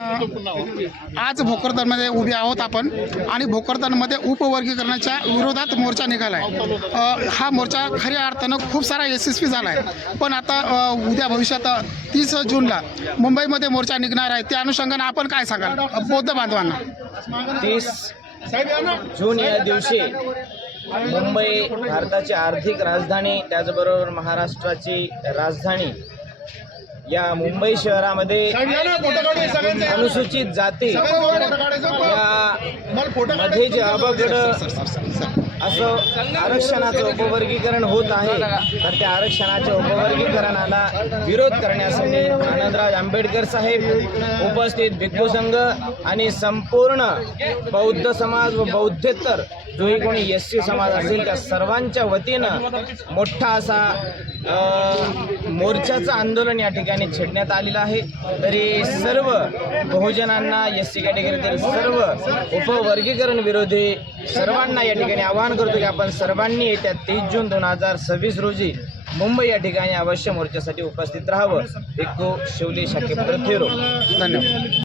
आज भोकरदनमध्ये उभे आहोत आपण आणि भोकरदनमध्ये उपवर्गीकरणाच्या विरोधात मोर्चा निघाला आहे। हा मोर्चा खऱ्या अर्थानं खूप सारा यशस्वी झाला आहे, पण आता उद्या भविष्यात 30 जूनला मुंबईमध्ये मोर्चा निघणार आहे। त्या अनुषंगाने आपण काय सांगाल बौद्ध बांधवांना? 30 जून या दिवशी मुंबई भारताची आर्थिक राजधानी, त्याचबरोबर महाराष्ट्राची राजधानी या मुंबई शहरामध्ये अनुसूचित जाती या मध्ये जे अवघड असं आरक्षणाचं उपवर्गीकरण होत आहे, तर त्या आरक्षणाच्या उपवर्गीकरणाला विरोध करण्यासाठी आनंदराज आंबेडकर साहेब, उपस्थित भिक्खू संघ आणि संपूर्ण बौद्ध समाज व बौद्धेतर जोही कोणी एससी समाज असेल त्या सर्वांच्या वतीनं मोठा असा मोर्चाचं आंदोलन या ठिकाणी छेडण्यात आलेलं आहे। तरी सर्व बहुजनांना, एससी कॅटेगरीतील सर्व उपवर्गीकरण विरोधी सर्वांना या ठिकाणी आवाहन करतो की आपण सर्वांनी येत्या 30 जून 2026 रोजी मुंबई या ठिकाणी अवश्य मोर्चासाठी उपस्थित राहावं। भिक्खू शिवली शाखेपुत्र थेरो। धन्यवाद।